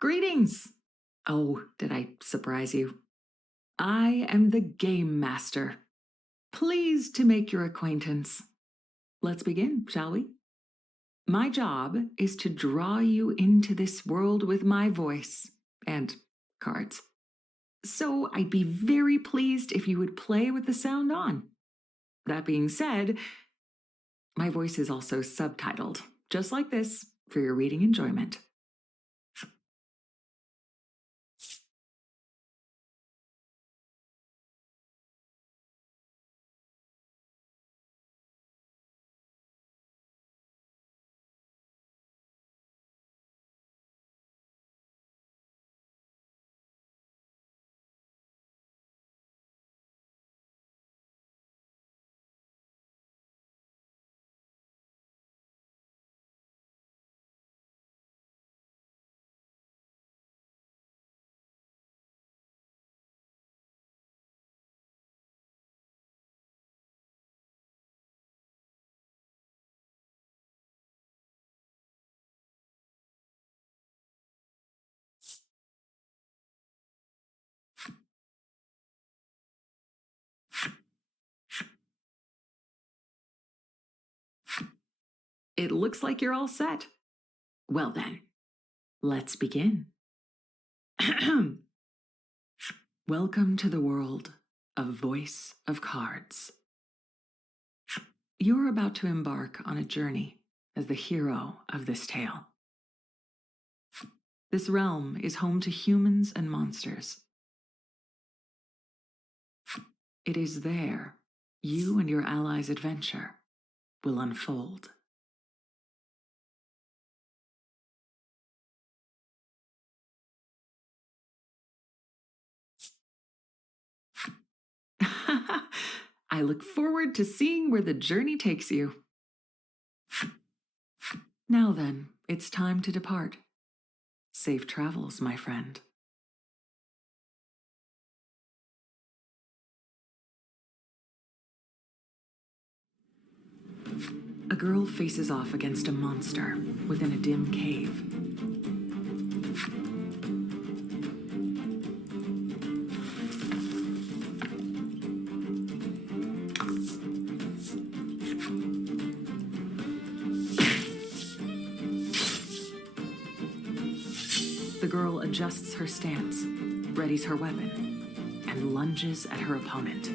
Greetings! Oh, did I surprise you? I am the Game Master. Pleased to make your acquaintance. Let's begin, shall we? My job is to draw you into this world with my voice and cards. So I'd be very pleased if you would play with the sound on. That being said, my voice is also subtitled, just like this, for your reading enjoyment. It looks like you're all set. Well then, let's begin. Welcome to the world of Voice of Cards. You're about to embark on a journey as the hero of this tale. This realm is home to humans and monsters. It is there you and your allies' adventure will unfold. I look forward to seeing where the journey takes you. Now then, it's time to depart. Safe travels, my friend. A girl faces off against a monster within a dim cave. The girl adjusts her stance, readies her weapon, and lunges at her opponent.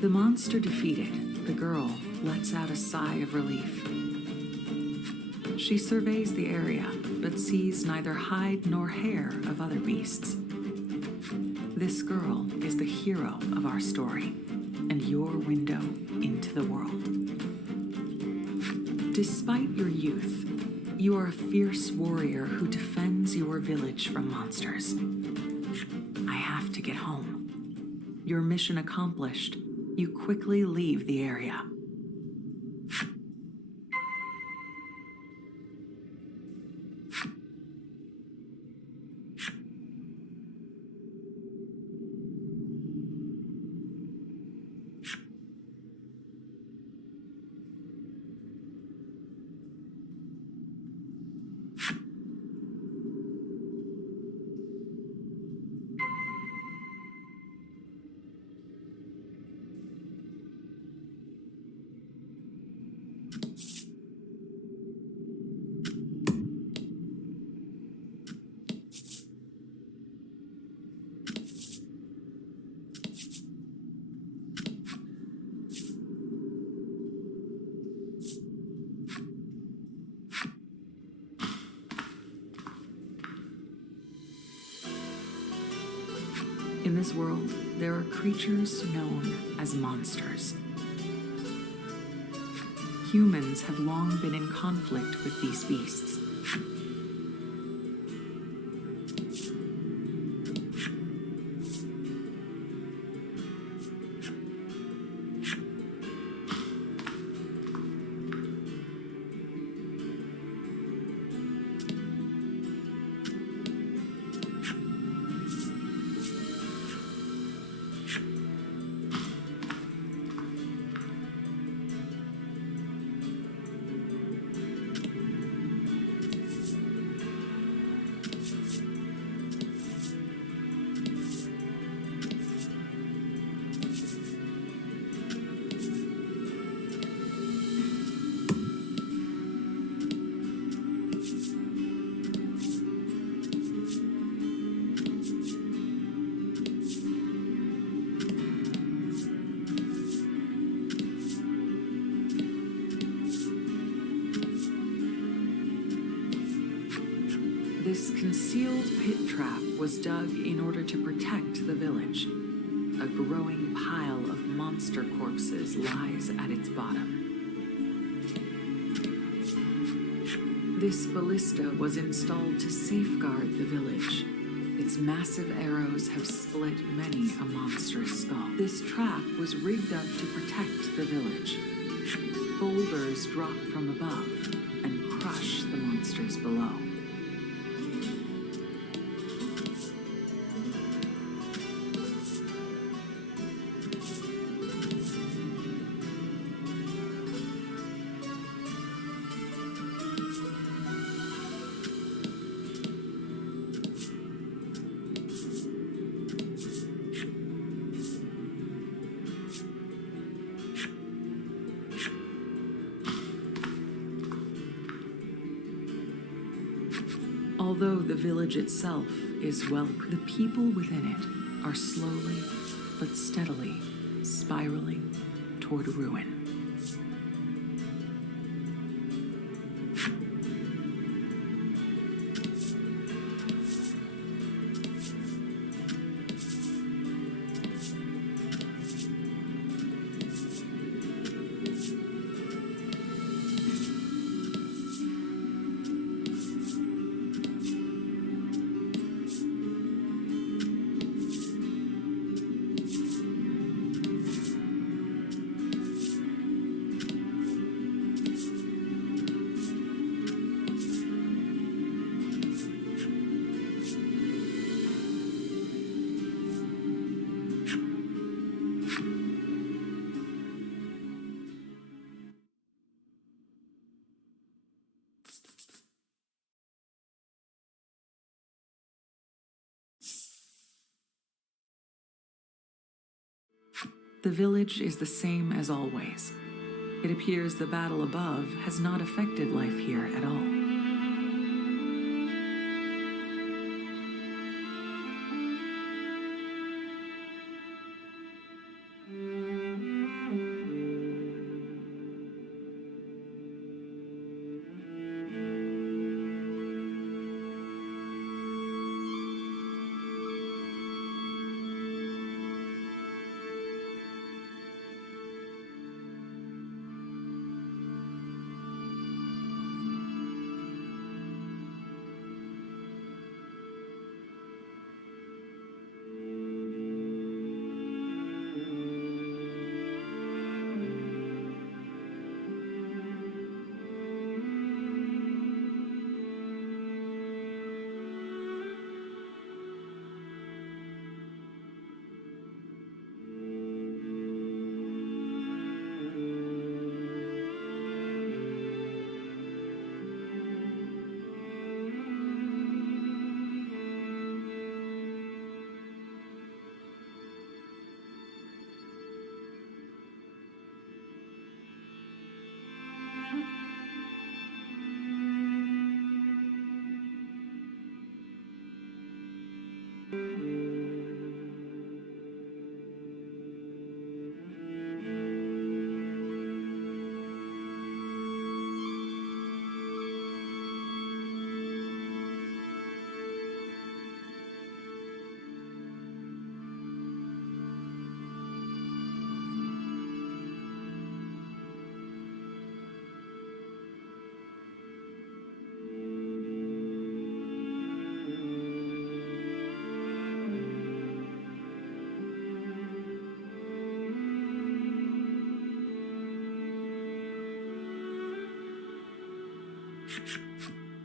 The monster defeated, the girl lets out a sigh of relief. She surveys the area, but sees neither hide nor hair of other beasts. This girl is the hero of our story, and your window into the world. Despite your youth, you are a fierce warrior who defends your village from monsters. I have to get home. Your mission accomplished, you quickly leave the area. this world, there are creatures known as monsters. Humans have long been in conflict with these beasts. This concealed pit trap was dug in order to protect the village. A growing pile of monster corpses lies at its bottom. This ballista was installed to safeguard the village. Its massive arrows have split many a monstrous skull. This trap was rigged up to protect the village. Boulders drop from above and crush the monsters below. Although the village itself is well, the people within it are slowly but steadily spiraling toward ruin. The village is the same as always. It appears the battle above has not affected life here at all.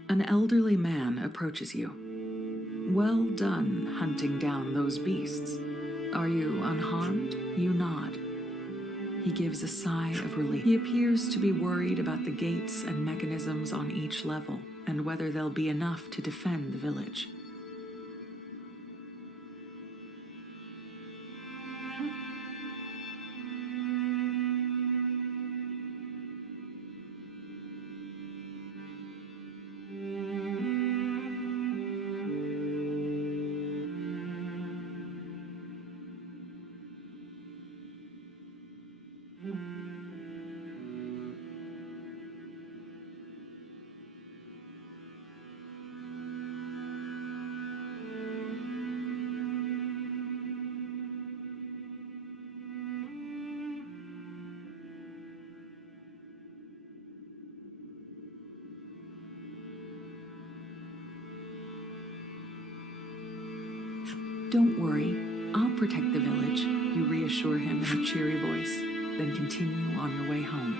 An elderly man approaches you. Well done hunting down those beasts. Are you unharmed? You nod. He gives a sigh of relief. He appears to be worried about the gates and mechanisms on each level and whether they'll be enough to defend the village. Don't worry, I'll protect the village, you reassure him in a cheery voice, then continue on your way home.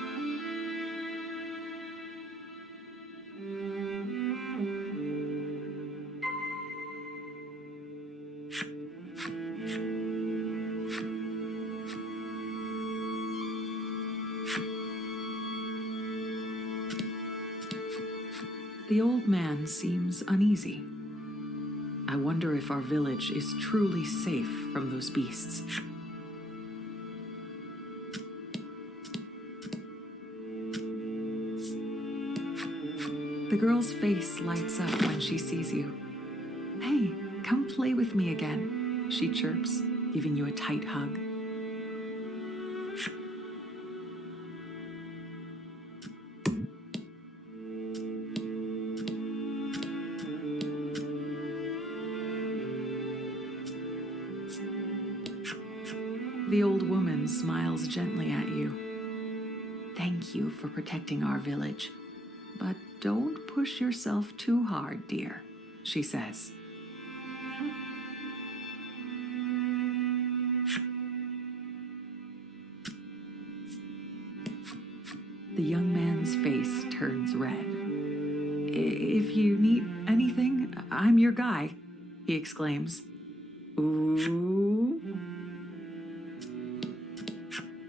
The old man seems uneasy. I wonder if our village is truly safe from those beasts. The girl's face lights up when she sees you. Hey, come play with me again, she chirps, giving you a tight hug. The old woman smiles gently at you. Thank you for protecting our village, but don't push yourself too hard, dear, she says. The young man's face turns red. If you need anything, I'm your guy, he exclaims. Ooh.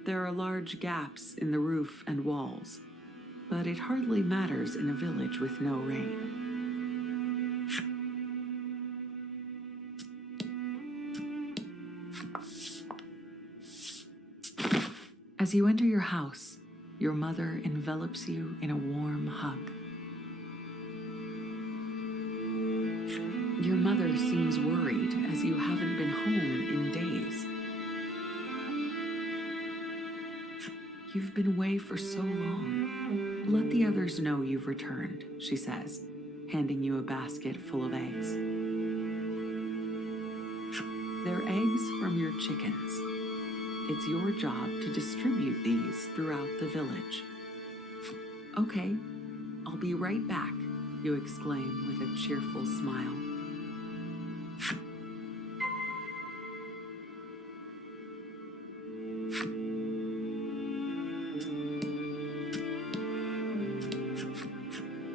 There are large gaps in the roof and walls, but it hardly matters in a village with no rain. As you enter your house, your mother envelops you in a warm hug. Your mother seems worried as you haven't been home in days. You've been away for so long. Let the others know you've returned, she says, handing you a basket full of eggs. They're eggs from your chickens. It's your job to distribute these throughout the village. Okay, I'll be right back, you exclaim with a cheerful smile.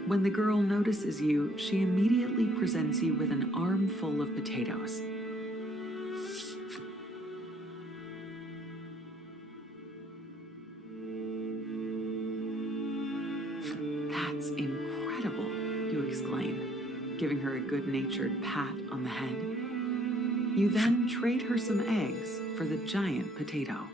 When the girl notices you, she immediately presents you with an armful of potatoes. That's incredible, you exclaim, giving her a good-natured pat on the head. You then trade her some eggs for the giant potato.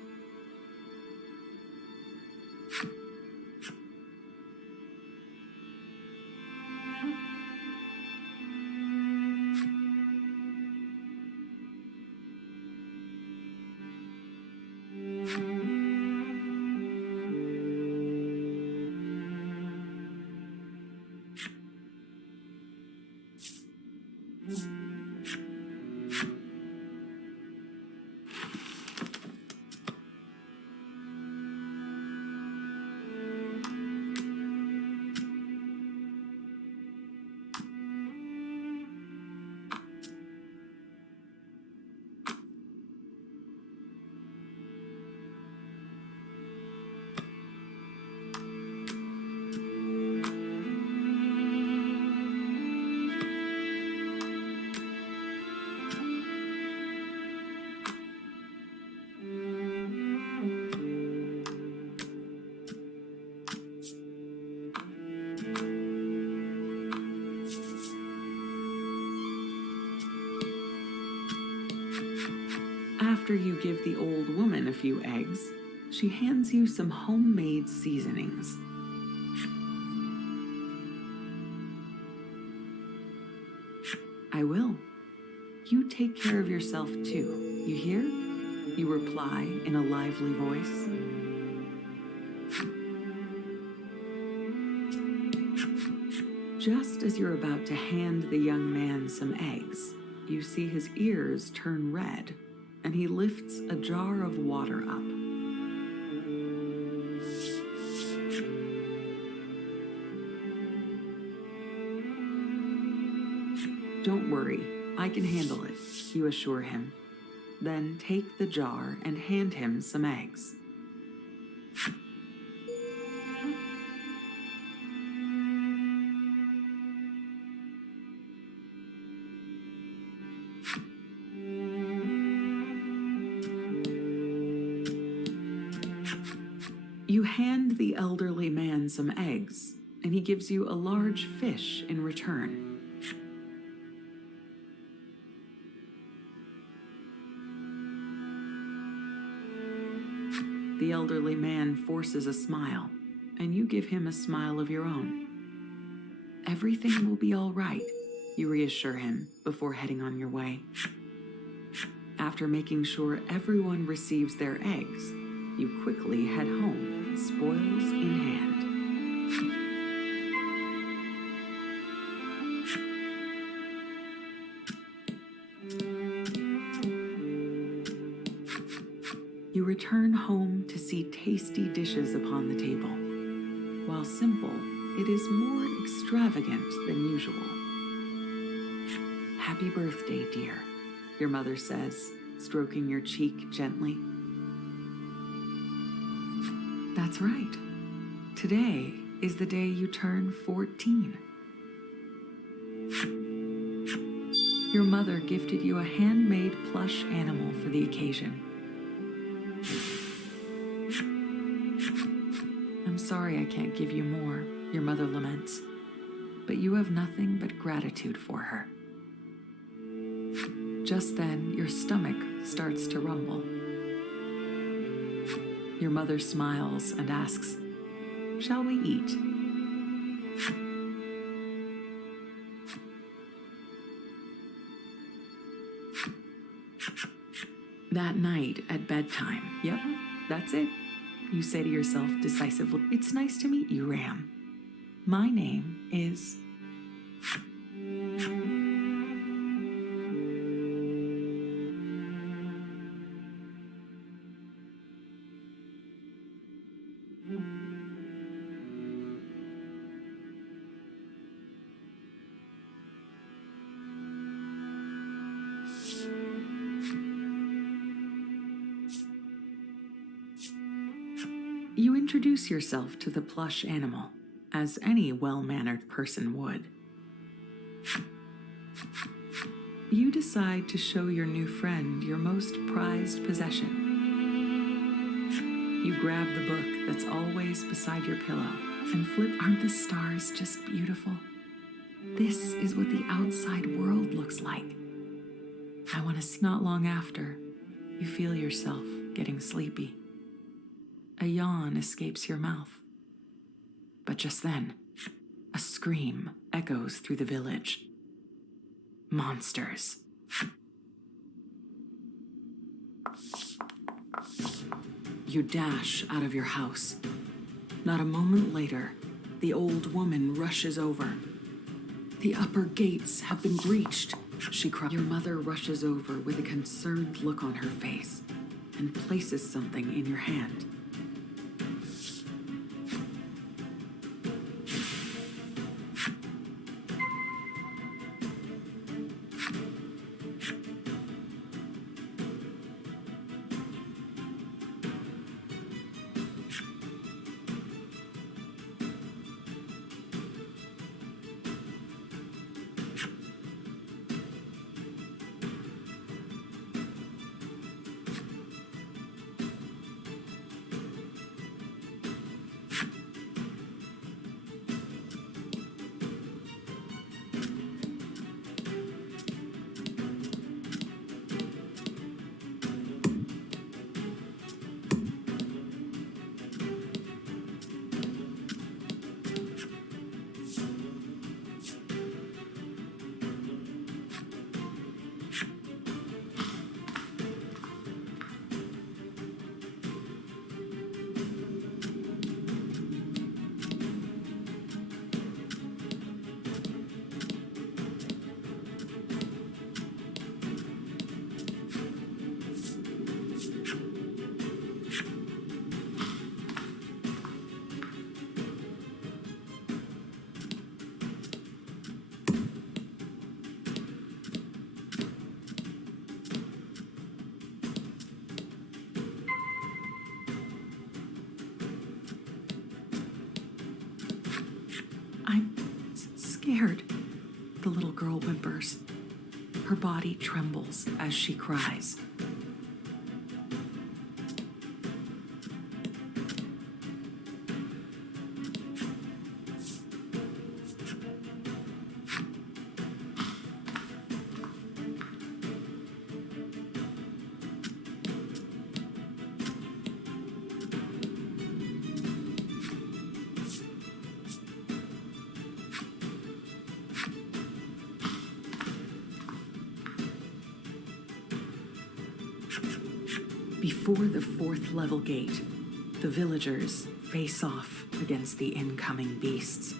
After you give the old woman a few eggs, she hands you some homemade seasonings. I will. You take care of yourself too, you hear? You reply in a lively voice. Just as you're about to hand the young man some eggs, you see his ears turn red, and he lifts a jar of water up. Don't worry, I can handle it, you assure him. Then take the jar and hand him some eggs. You hand the elderly man some eggs, and he gives you a large fish in return. The elderly man forces a smile, and you give him a smile of your own. Everything will be all right, you reassure him before heading on your way. After making sure everyone receives their eggs, you quickly head home, spoils in hand. You return home to see tasty dishes upon the table. While simple, it is more extravagant than usual. Happy birthday, dear, your mother says, stroking your cheek gently. That's right. Today is the day you turn 14. Your mother gifted you a handmade plush animal for the occasion. I'm sorry I can't give you more, your mother laments, but you have nothing but gratitude for her. Just then, your stomach starts to rumble. Your mother smiles and asks, "Shall we eat?" That night at bedtime, yep, that's it. You say to yourself decisively, "It's nice to meet you, Ram. My name is..." You introduce yourself to the plush animal, as any well-mannered person would. You decide to show your new friend your most prized possession. You grab the book that's always beside your pillow and flip. Aren't the stars just beautiful? This is what the outside world looks like. I want to see. Not long after, you feel yourself getting sleepy. A yawn escapes your mouth. But just then, a scream echoes through the village. Monsters. You dash out of your house. Not a moment later, the old woman rushes over. "The upper gates have been breached," she cries. Your mother rushes over with a concerned look on her face and places something in your hand. scared, the little girl whimpers. Her body trembles as she cries. Before the fourth level gate, the villagers face off against the incoming beasts.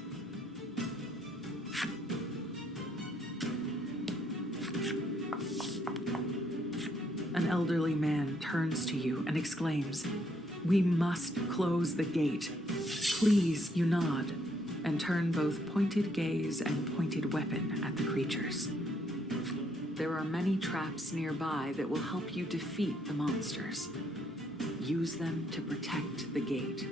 An elderly man turns to you and exclaims, "We must close the gate. Please," you nod, and turn both pointed gaze and pointed weapon at the creatures. There are many traps nearby that will help you defeat the monsters. Use them to protect the gate.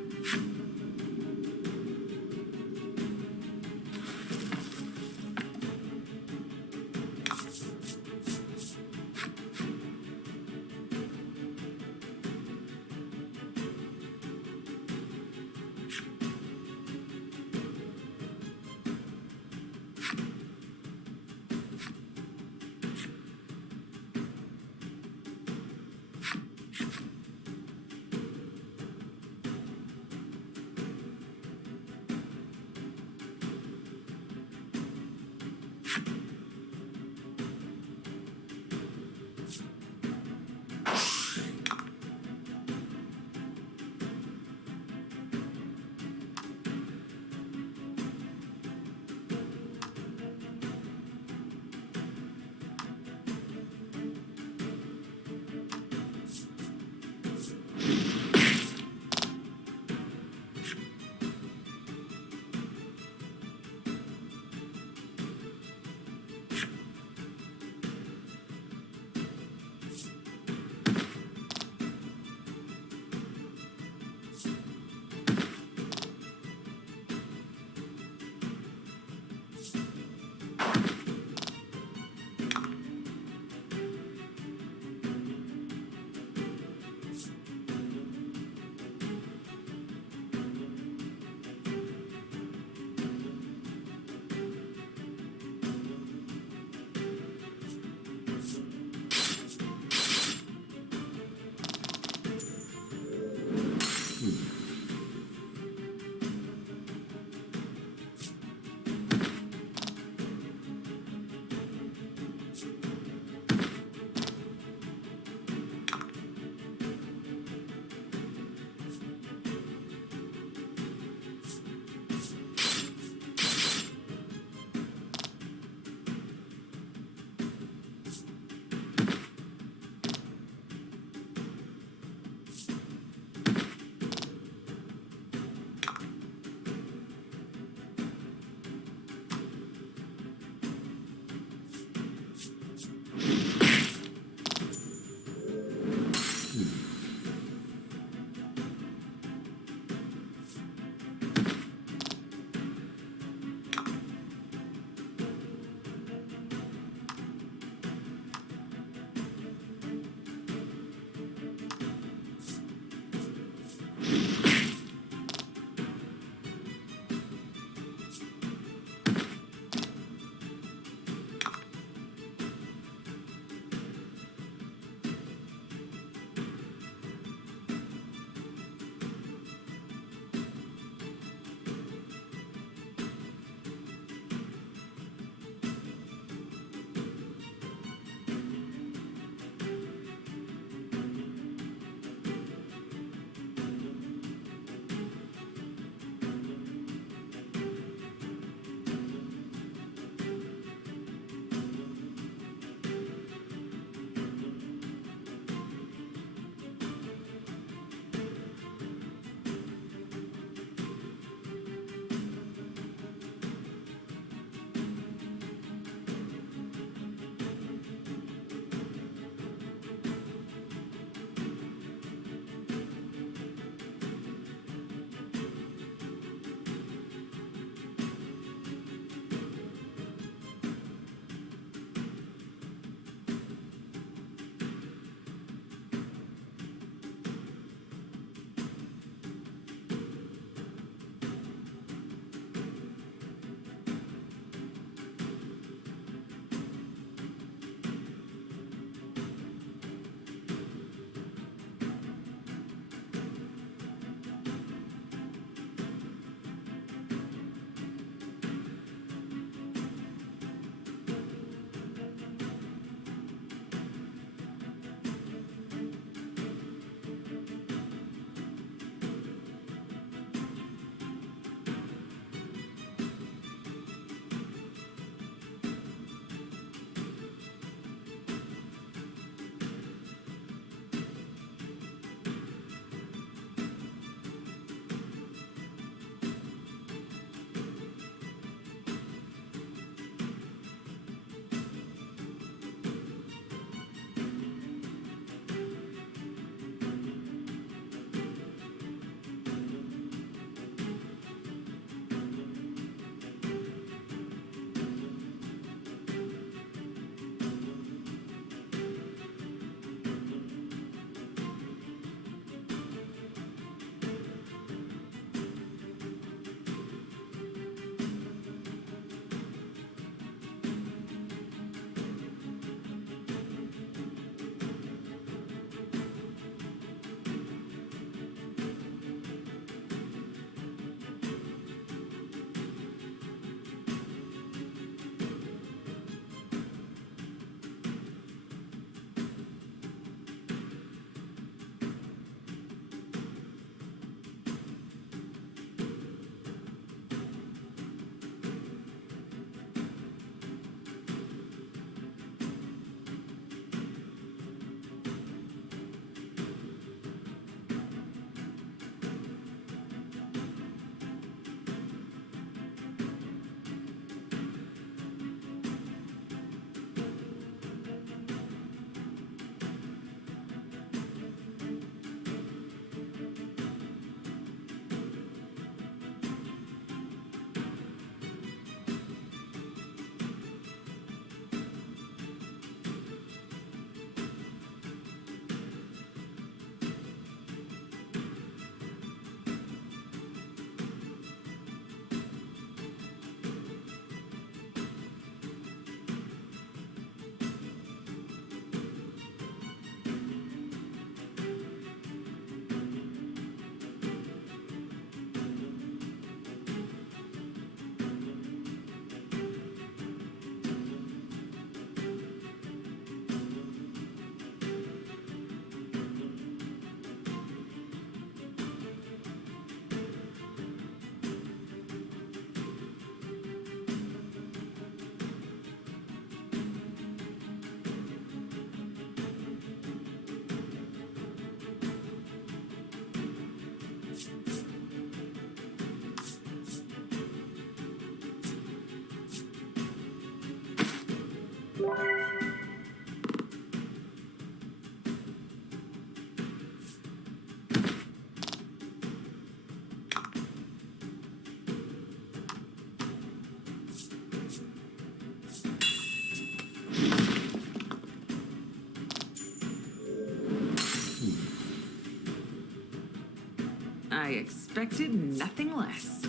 I expected nothing less.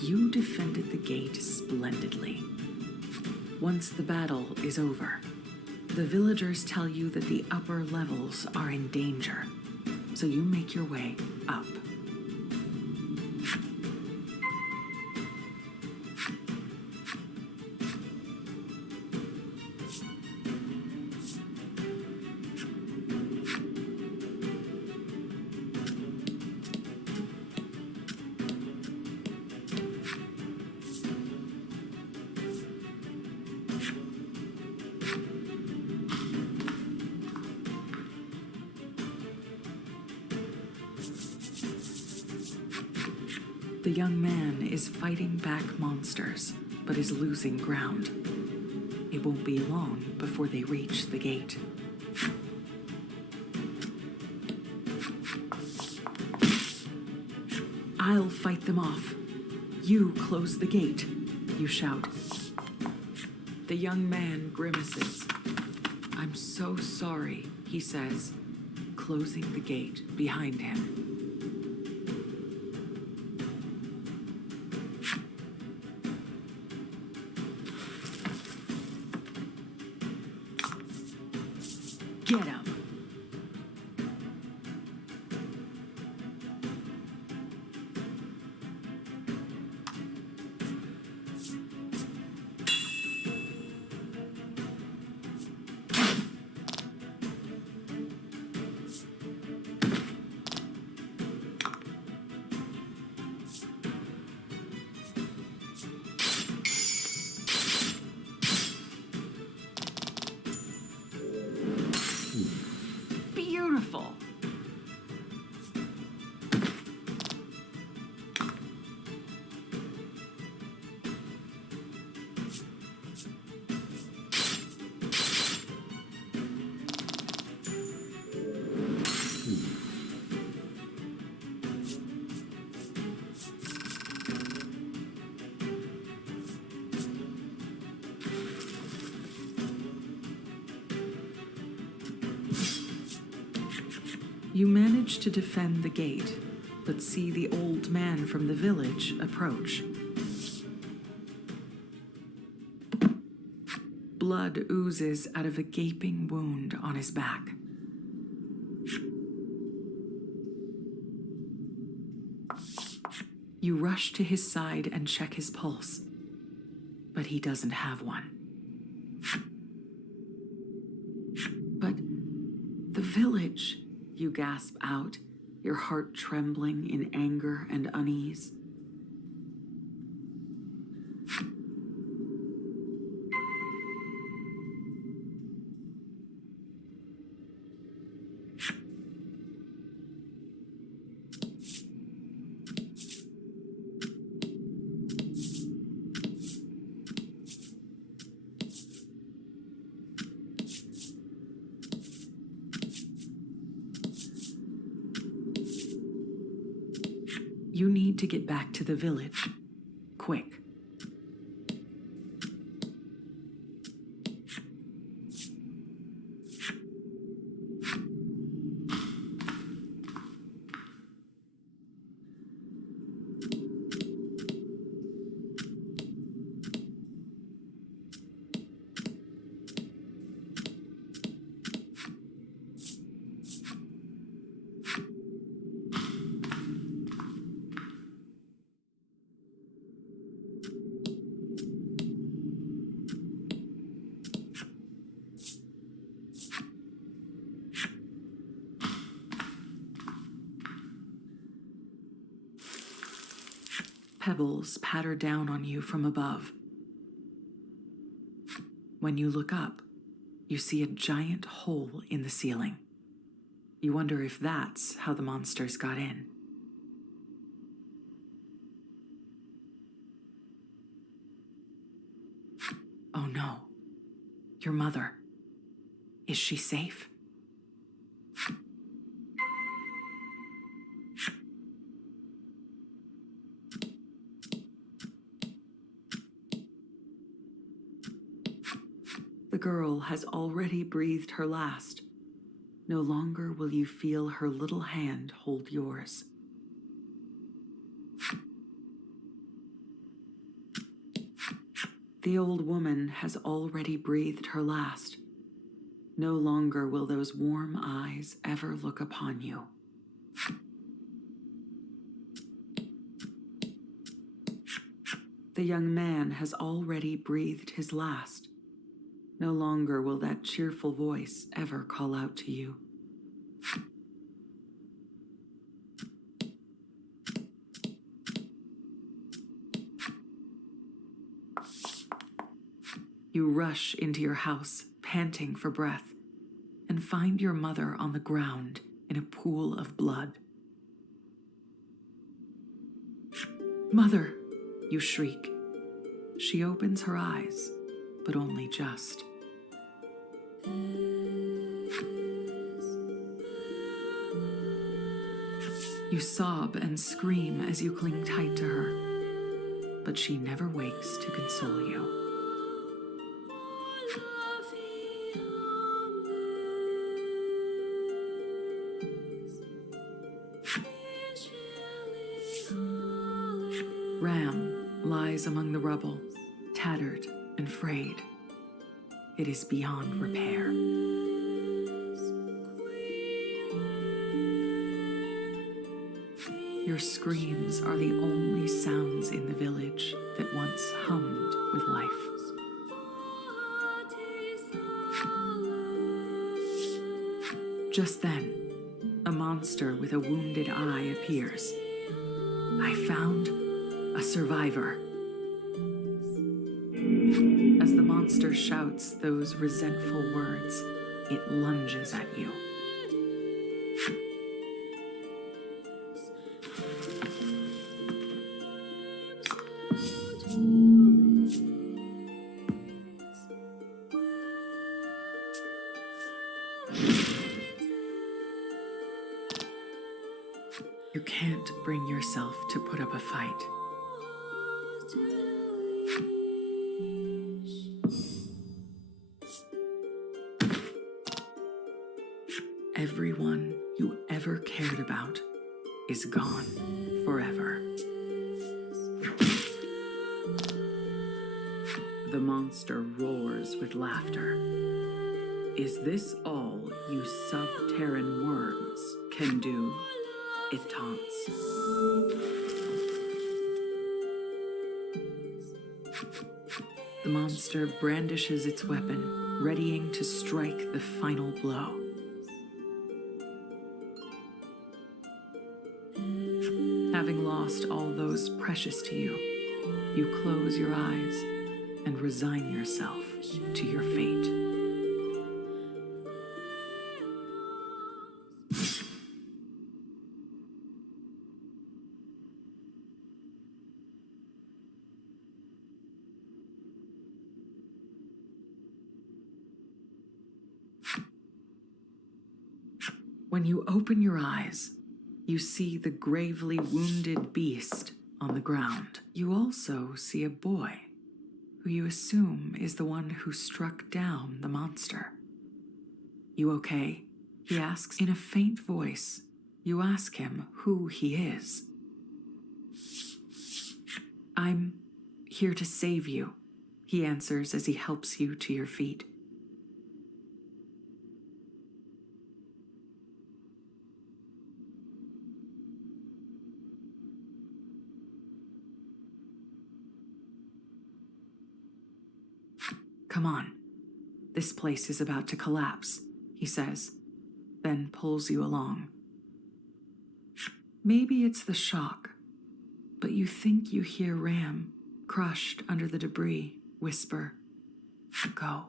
You defended the gate splendidly. Once the battle is over, the villagers tell you that the upper levels are in danger, so you make your way up. The young man is fighting back monsters, but is losing ground. It won't be long before they reach the gate. I'll fight them off. You close the gate, you shout. The young man grimaces. I'm so sorry, he says, closing the gate behind him. Get him. Beautiful. You manage to defend the gate, but see the old man from the village approach. Blood oozes out of a gaping wound on his back. You rush to his side and check his pulse, but he doesn't have one. But the village, you gasp out, your heart trembling in anger and unease. You need to get back to the village. Quick. Pebbles patter down on you from above. When you look up, you see a giant hole in the ceiling. You wonder if that's how the monsters got in. Oh no. Your mother. Is she safe? The girl has already breathed her last. No longer will you feel her little hand hold yours. The old woman has already breathed her last. No longer will those warm eyes ever look upon you. The young man has already breathed his last. No longer will that cheerful voice ever call out to you. You rush into your house, panting for breath, and find your mother on the ground in a pool of blood. "Mother!" you shriek. She opens her eyes, but only just. You sob and scream as you cling tight to her, but she never wakes to console you. Ram lies among the rubble, tattered and frayed. It is beyond repair. Your screams are the only sounds in the village that once hummed with life. Just then, a monster with a wounded eye appears. "I found a survivor." As the monster shouts those resentful words, it lunges at you. You can't bring yourself to put up a fight. Everyone you ever cared about is gone forever. The monster roars with laughter. "Is this all you sub-Terran worms can do?" it taunts. The monster brandishes its weapon, readying to strike the final blow. Having lost all those precious to you, you close your eyes and resign yourself to your fate. When you open your eyes, you see the gravely wounded beast on the ground. You also see a boy, who you assume is the one who struck down the monster. "You okay?" he asks in a faint voice. You ask him who he is. "I'm here to save you," he answers as he helps you to your feet. "Come on. This place is about to collapse," he says, then pulls you along. Maybe it's the shock, but you think you hear Ram, crushed under the debris, whisper, "Go."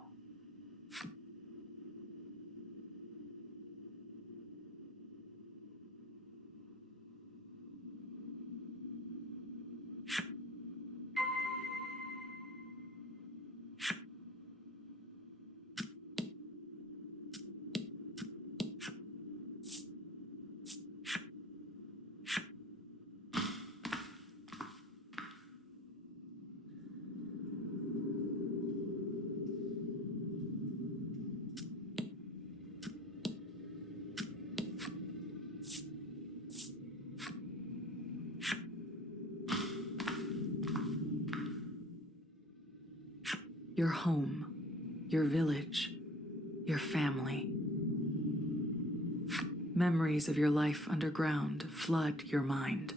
your home, your village, your family. Memories of your life underground flood your mind.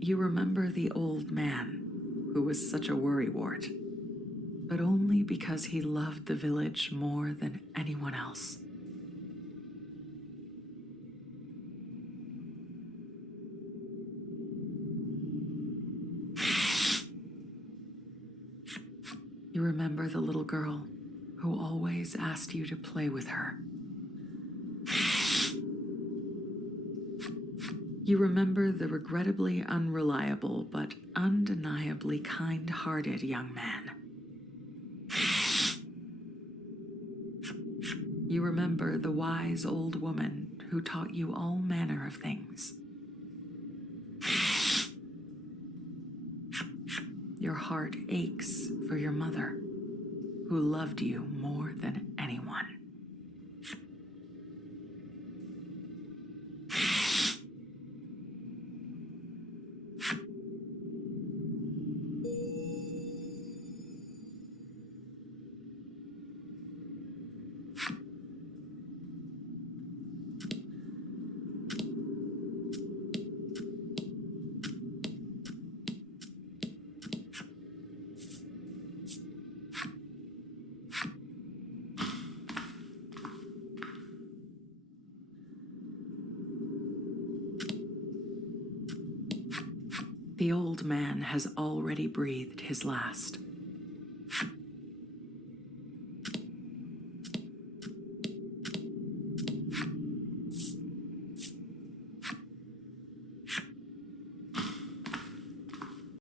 You remember the old man who was such a worrywart, but only because he loved the village more than anyone else. You remember the little girl who always asked you to play with her. You remember the regrettably unreliable but undeniably kind-hearted young man. You remember the wise old woman who taught you all manner of things. Your heart aches for your mother, who loved you more than anyone. The old man has already breathed his last.